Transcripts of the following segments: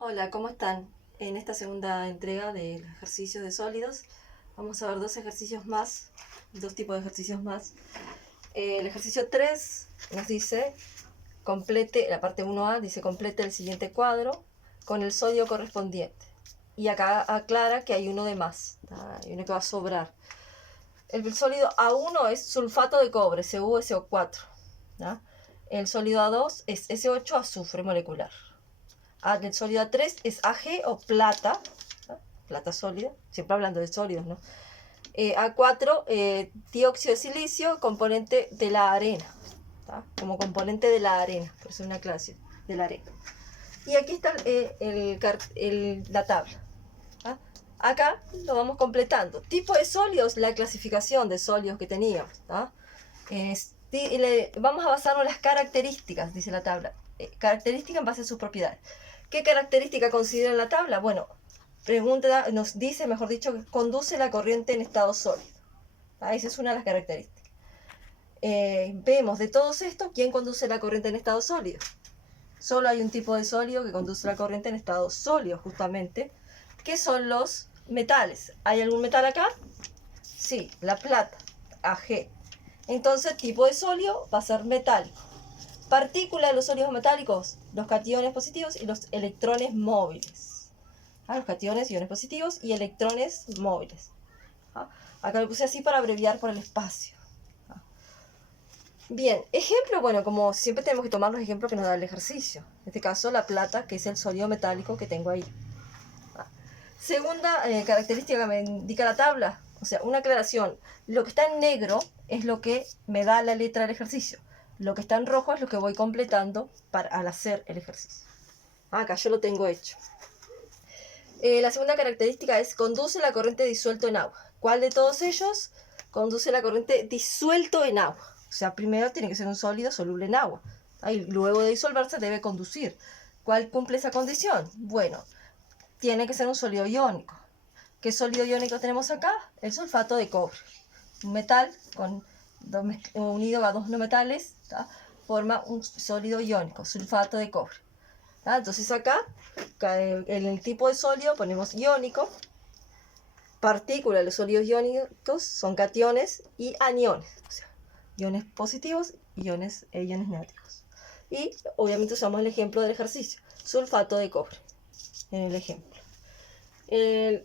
Hola, ¿cómo están? En esta segunda entrega de los ejercicios de sólidos vamos a ver dos ejercicios más, dos tipos de ejercicios más. El ejercicio 3 nos dice, complete, la parte 1A dice complete el siguiente cuadro con el sodio correspondiente. Y acá aclara que hay uno de más, hay uno que va a sobrar. El sólido A1 es sulfato de cobre, CuSO4. El sólido A2 es SO8, azufre molecular. El sólido A3 es Ag o plata, ¿no? Plata sólida, siempre hablando de sólidos, ¿no? A4, dióxido de silicio, componente de la arena, ¿tá? Como componente de la arena, por eso es una clase de la arena. Y aquí está la tabla. ¿Tá? Acá lo vamos completando. Tipo de sólidos, la clasificación de sólidos que teníamos. ¿Tá? Vamos a basarnos en las características, dice la tabla. Características en base a sus propiedades. ¿Qué característica considera la tabla? Bueno, nos dice, mejor dicho, que conduce la corriente en estado sólido. Esa es una de las características. Vemos de todos estos, ¿quién conduce la corriente en estado sólido? Solo hay un tipo de sólido que conduce la corriente en estado sólido, justamente, que son los metales. ¿Hay algún metal acá? Sí, la plata, Ag. Entonces, tipo de sólido va a ser metálico. Partícula de los sólidos metálicos, los cationes positivos y los electrones móviles. Los cationes, iones positivos y electrones móviles. Acá lo puse así para abreviar por el espacio. Bien, ejemplo, bueno, como siempre tenemos que tomar los ejemplos que nos da el ejercicio. En este caso, la plata, que es el sólido metálico que tengo ahí. Segunda característica que me indica la tabla, o sea, una aclaración. Lo que está en negro es lo que me da la letra del ejercicio. Lo que está en rojo es lo que voy completando al hacer el ejercicio. Acá yo lo tengo hecho. La segunda característica es conduce la corriente disuelto en agua. ¿Cuál de todos ellos conduce la corriente disuelto en agua? O sea, primero tiene que ser un sólido soluble en agua. Y luego de disolverse debe conducir. ¿Cuál cumple esa condición? Bueno, tiene que ser un sólido iónico. ¿Qué sólido iónico tenemos acá? El sulfato de cobre. Un metal unido a dos no metales, ¿tá? Forma un sólido iónico, sulfato de cobre. ¿Tá? Entonces acá, en el tipo de sólido ponemos iónico. Partículas de los sólidos iónicos son cationes y aniones, o sea, iones positivos y iones negativos. Y obviamente usamos el ejemplo del ejercicio, sulfato de cobre, en el ejemplo.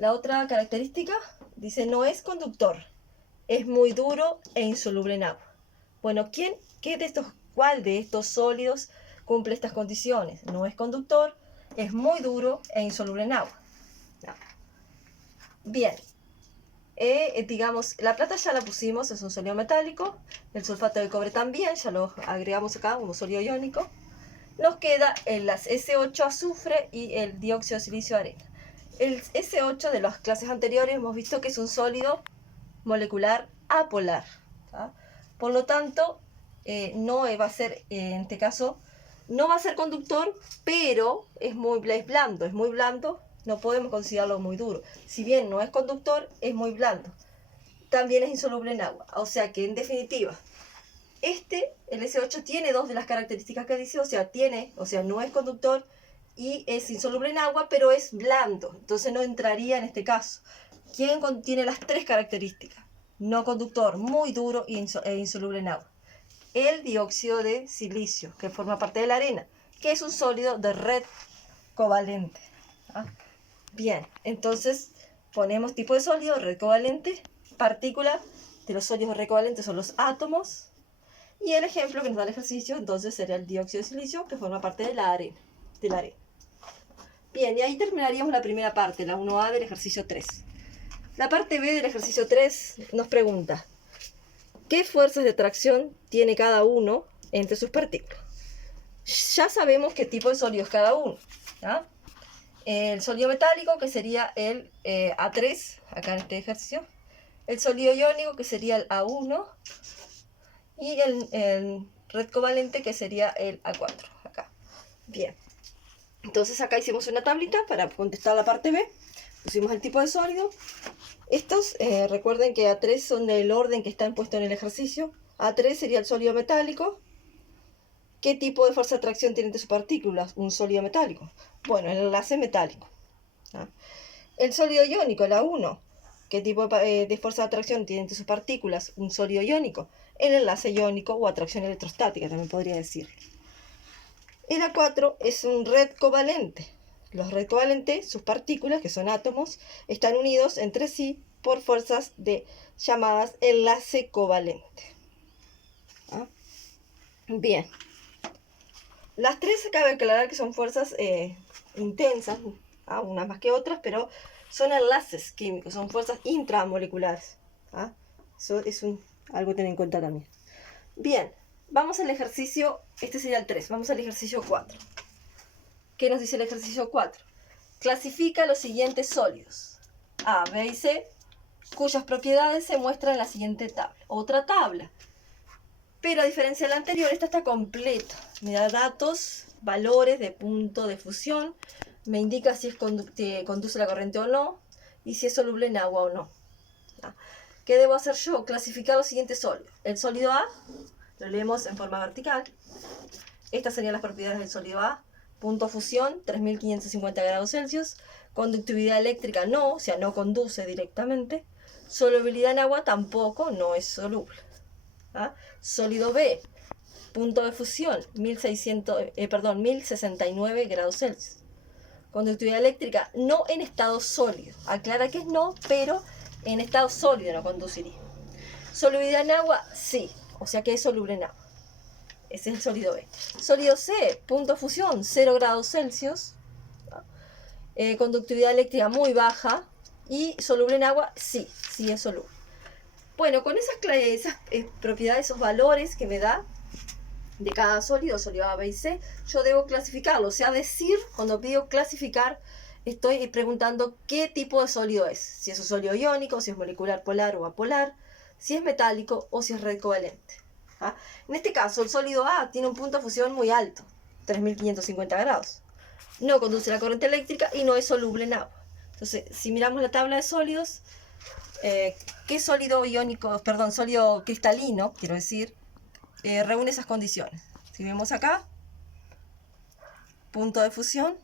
La otra característica dice no es conductor, es muy duro e insoluble en agua. Bueno, ¿cuál de estos sólidos cumple estas condiciones? No es conductor, es muy duro e insoluble en agua. No. Bien, digamos, la plata ya la pusimos, es un sólido metálico, el sulfato de cobre también, ya lo agregamos acá como sólido iónico. Nos queda las S8 azufre y el dióxido de silicio arena. El S8 de las clases anteriores hemos visto que es un sólido molecular apolar. ¿Tá? Por lo tanto, no va a ser, en este caso, no va a ser conductor, pero es muy blando, no podemos considerarlo muy duro. Si bien no es conductor, es muy blando. También es insoluble en agua. O sea que, en definitiva, el S8 tiene dos de las características que dice, o sea, no es conductor y es insoluble en agua, pero es blando. Entonces no entraría en este caso. ¿Quién contiene las tres características? No conductor, muy duro e insoluble en agua. El dióxido de silicio, que forma parte de la arena, que es un sólido de red covalente. ¿Ah? Bien, entonces ponemos tipo de sólido, red covalente, partícula de los sólidos recovalentes son los átomos, y el ejemplo que nos da el ejercicio entonces sería el dióxido de silicio, que forma parte de la arena. Bien, y ahí terminaríamos la primera parte, la 1A del ejercicio 3. La parte B del ejercicio 3 nos pregunta, ¿qué fuerzas de atracción tiene cada uno entre sus partículas? Ya sabemos qué tipo de sólido es cada uno. ¿Ya? El sólido metálico, que sería el A3, acá en este ejercicio. El sólido iónico, que sería el A1. Y el red covalente, que sería el A4, acá. Bien. Entonces acá hicimos una tablita para contestar la parte B. Pusimos el tipo de sólido. Estos, recuerden que A3 son del orden que está puesto en el ejercicio. A3 sería el sólido metálico, ¿Qué tipo de fuerza de atracción tiene entre sus partículas? Un sólido metálico. Bueno, el enlace metálico. ¿Ah? El sólido iónico, la 1. ¿Qué tipo de fuerza de atracción tiene entre sus partículas? Un sólido iónico. El enlace iónico o atracción electrostática, también podría decir. El A4 es un red covalente. Los red covalentes, sus partículas, que son átomos, están unidos entre sí por fuerzas llamadas enlace covalente. ¿Ah? Bien. Las tres cabe aclarar que son fuerzas intensas, unas más que otras, pero son enlaces químicos, son fuerzas intramoleculares. Eso es algo a tener en cuenta también. Bien, vamos al ejercicio, este sería el 3, vamos al ejercicio 4. ¿Qué nos dice el ejercicio 4? Clasifica los siguientes sólidos, A, B y C, cuyas propiedades se muestran en la siguiente tabla. Otra tabla. Pero a diferencia de la anterior, esta está completa. Me da datos, valores de punto de fusión, me indica si conduce la corriente o no, y si es soluble en agua o no. ¿Qué debo hacer yo? Clasificar los siguientes sólidos. El sólido A, lo leemos en forma vertical. Estas serían las propiedades del sólido A. Punto de fusión, 3550 grados Celsius. Conductividad eléctrica, no, o sea, no conduce directamente. Solubilidad en agua, tampoco, no es soluble. Sólido B, punto de fusión, 1069 grados Celsius. Conductividad eléctrica, no en estado sólido. Aclara que es no, pero en estado sólido no conduciría. Solubilidad en agua, sí, o sea que es soluble en agua. Ese es el sólido B. Sólido C, punto de fusión, 0 grados Celsius. Conductividad eléctrica muy baja. Y soluble en agua, sí, sí es soluble. Bueno, con esas propiedades, esos valores que me da de cada sólido A, B y C, yo debo clasificarlo. O sea, cuando pido clasificar, estoy preguntando qué tipo de sólido es. Si es un sólido iónico, si es molecular polar o apolar, si es metálico o si es red covalente. En este caso, el sólido A tiene un punto de fusión muy alto, 3550 grados. No conduce la corriente eléctrica y no es soluble en agua. Entonces, si miramos la tabla de sólidos, ¿qué sólido cristalino, quiero decir, reúne esas condiciones? Si vemos acá, punto de fusión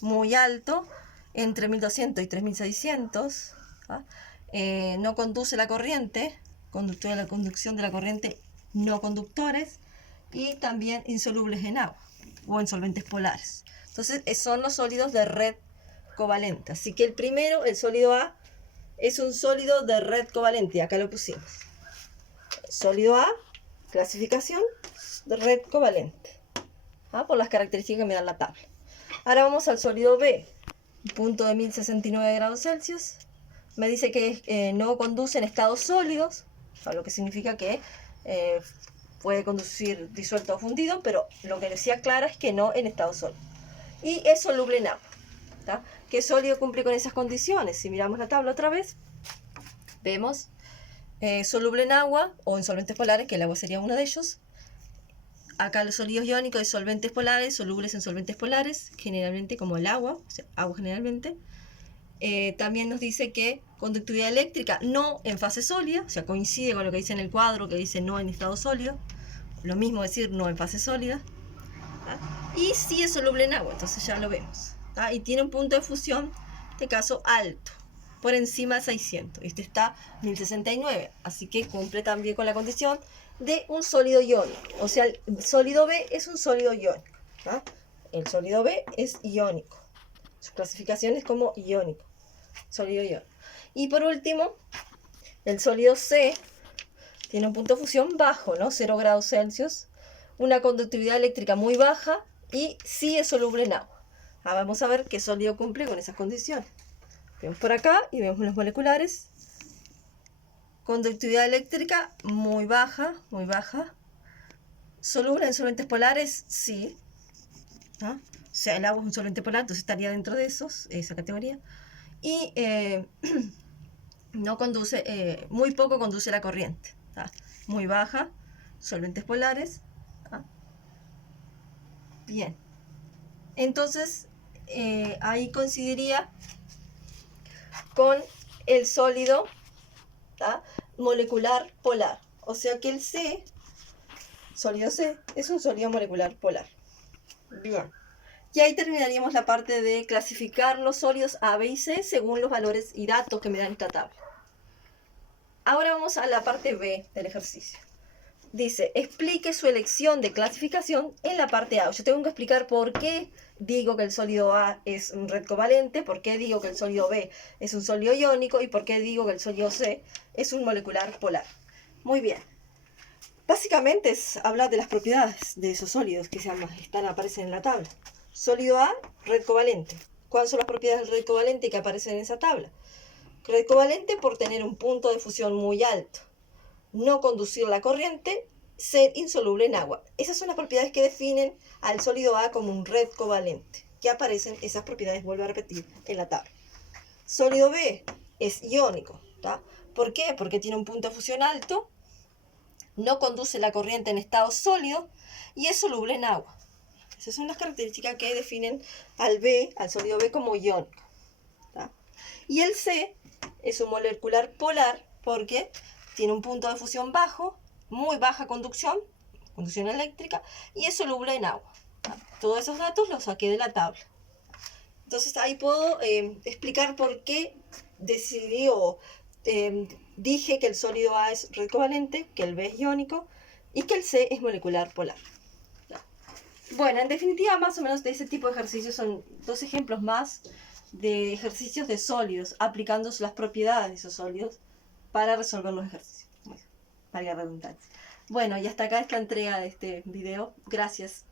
muy alto, entre 1200 y 3600, no conduce la corriente, la conducción de la corriente, no conductores, y también insolubles en agua o en solventes polares. Entonces son los sólidos de red covalente. Así que el primero, el sólido A, es un sólido de red covalente. Acá lo pusimos. Sólido A, clasificación de red covalente. Por las características que me dan la tabla. Ahora vamos al sólido B. Punto de 1069 grados Celsius. Me dice que no conduce en estados sólidos, lo que significa que puede conducir disuelto o fundido, pero lo que decía Clara es que no en estado sólido. Y es soluble en agua. ¿Qué sólido cumple con esas condiciones? Si miramos la tabla otra vez, vemos soluble en agua o en solventes polares, que el agua sería uno de ellos. Acá los sólidos iónicos y solventes polares, solubles en solventes polares, generalmente como el agua, o sea, agua generalmente. También nos dice que conductividad eléctrica no en fase sólida, o sea, coincide con lo que dice en el cuadro, que dice no en estado sólido. Lo mismo decir no en fase sólida. Y sí es soluble en agua, entonces ya lo vemos. Y tiene un punto de fusión, en este caso alto, por encima de 600. Este está 1069, así que cumple también con la condición de un sólido iónico. O sea, el sólido B es un sólido iónico. El sólido B es iónico. Su clasificación es como iónico, sólido iónico. Y por último, el sólido C tiene un punto de fusión bajo, 0 grados Celsius, una conductividad eléctrica muy baja y sí es soluble en agua. Vamos a ver qué sólido cumple con esas condiciones. Vemos por acá y vemos los moleculares. Conductividad eléctrica muy baja, muy baja. Soluble en solventes polares, sí. O sea, el agua es un solvente polar, entonces estaría dentro de esa categoría. Y no conduce, muy poco conduce la corriente. Muy baja, solventes polares. Bien. Entonces, ahí coincidiría con el sólido molecular polar. O sea que el C sólido C es un sólido molecular polar. Bien. Y ahí terminaríamos la parte de clasificar los sólidos A, B y C según los valores y datos que me dan esta tabla. Ahora vamos a la parte B del ejercicio. Dice, explique su elección de clasificación en la parte A. Yo tengo que explicar por qué digo que el sólido A es un red covalente, por qué digo que el sólido B es un sólido iónico y por qué digo que el sólido C es un molecular polar. Muy bien. Básicamente es hablar de las propiedades de esos sólidos que aparecen en la tabla. Sólido A, red covalente. ¿Cuáles son las propiedades del red covalente que aparecen en esa tabla? Red covalente por tener un punto de fusión muy alto, no conducir la corriente, ser insoluble en agua. Esas son las propiedades que definen al sólido A como un red covalente, que aparecen esas propiedades, vuelvo a repetir, en la tabla. Sólido B es iónico, ¿tá? ¿Por qué? Porque tiene un punto de fusión alto, no conduce la corriente en estado sólido y es soluble en agua. Esas son las características que definen al sólido B como iónico, ¿tá? Y el C es un molecular polar porque tiene un punto de fusión bajo, muy baja conducción eléctrica, y es soluble en agua. Todos esos datos los saqué de la tabla. Entonces ahí puedo explicar por qué decidí o dije que el sólido A es red covalente, que el B es iónico y que el C es molecular polar. Bueno, en definitiva, más o menos de ese tipo de ejercicios son dos ejemplos más de ejercicios de sólidos, aplicando las propiedades de esos sólidos para resolver los ejercicios. Valga redundancia. Bueno, y hasta acá esta entrega de este video. Gracias.